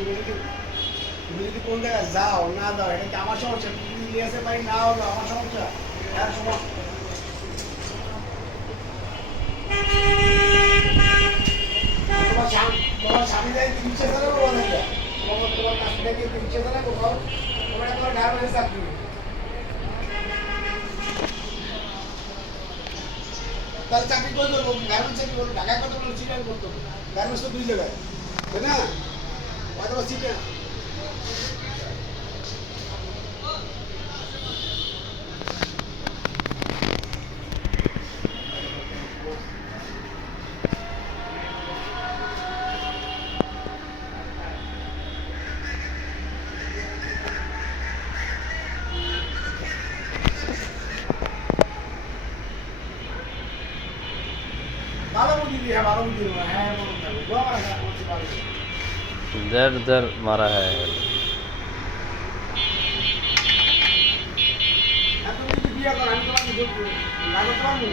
তুমি যদি কোন জায়গায় যাও না দাও এটা কি আমার সমস্যা? তুমি ইলিয়াসে ভাই না হলো আমার সমস্যা? হ্যাঁ সমস্যা। তোমার স্বামী যাই তিনশো হাজারে বলা থাকে তোমার কাছ থেকে তিনশো হাজারে কোথাও তোমার তোমার গার্মেন্টস চাকরি তাহলে চাকরি করে দেবো গার্মেন্টস চাকরি করবো ঢাকায় কত বলে চিটার করতো গার্মেন্টস তো দুই জায়গায় তাই না হয়তো বা চিটা ভালো বুদ্ধি দিয়ে ভালো বুদ্ধি হ্যাঁ বলুন जर जर मारा है। তুমি যদি বিয়ে করো আমি তোমাকে লাগাতে পারবো